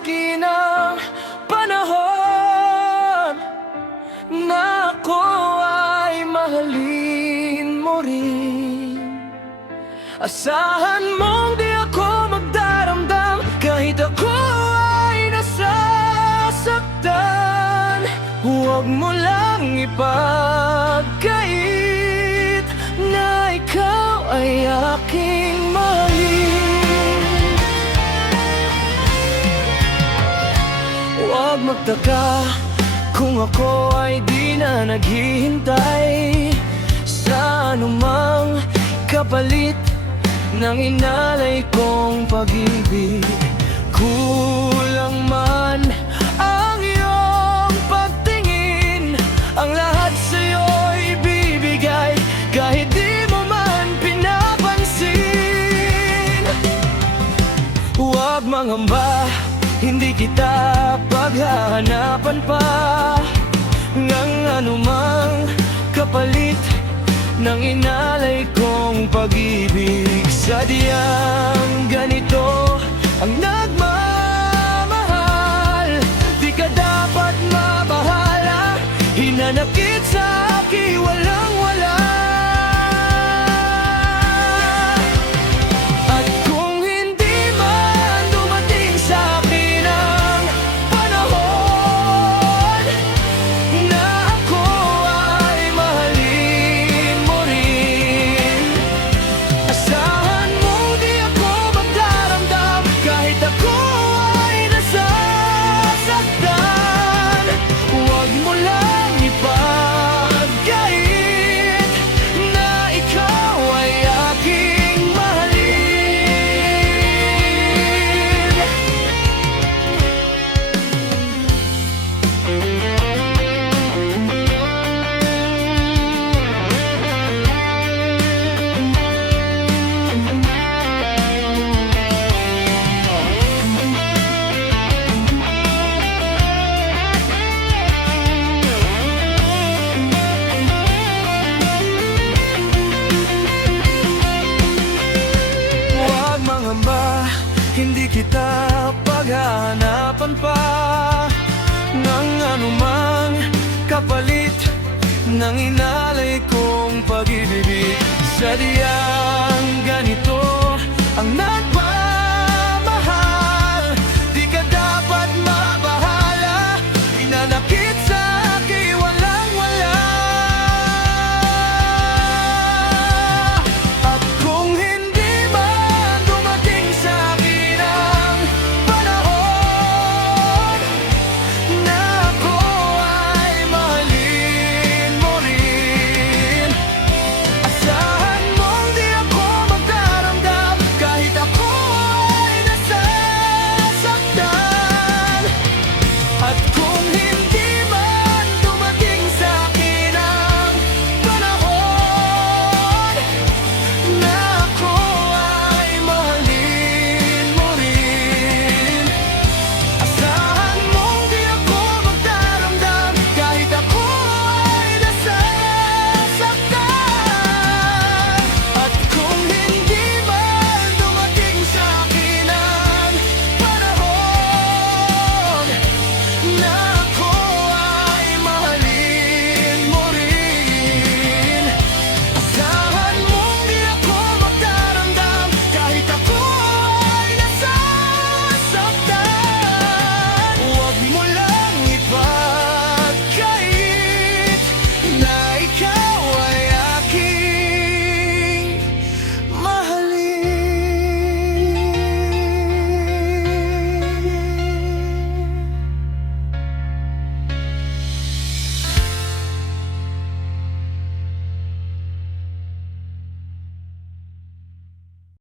akin ang panahon na ako ay mahalin mo rin. Asahan mong di ako magdaramdam kahit ako ay nasasaktan. Huwag mo lang ipagkait na ikaw ay aking mahalin. Huwag magtaka kung ako ay di na naghihintay sa anumang kapalit ng inalay kong pag-ibig. Kulang man ang iyong pagtingin, ang lahat sa'yo'y ibibigay kahit di mo man pinapansin. Huwag mangamba, hindi kita paghahanapan pa ng anumang kapalit ng inalay kong pag-ibig. Sadyang ganito ang nagmamahal, di ka dapat mabahala, hinanakit sa akin walang wala. At kung hindi man dumating sa akin ang panahon na ako ay mahalin mo rin, asahan mo di ako magdaramdam kahit ako ay nasasaktan. Huwag mo lang ipagkait na ikaw ay aking mahalin. Huwag mangamba, hindi kita paghahanapan pa ng anumang kapalit ng inalay kong pag-ibig. Sadyang ganito ang nagmamahal,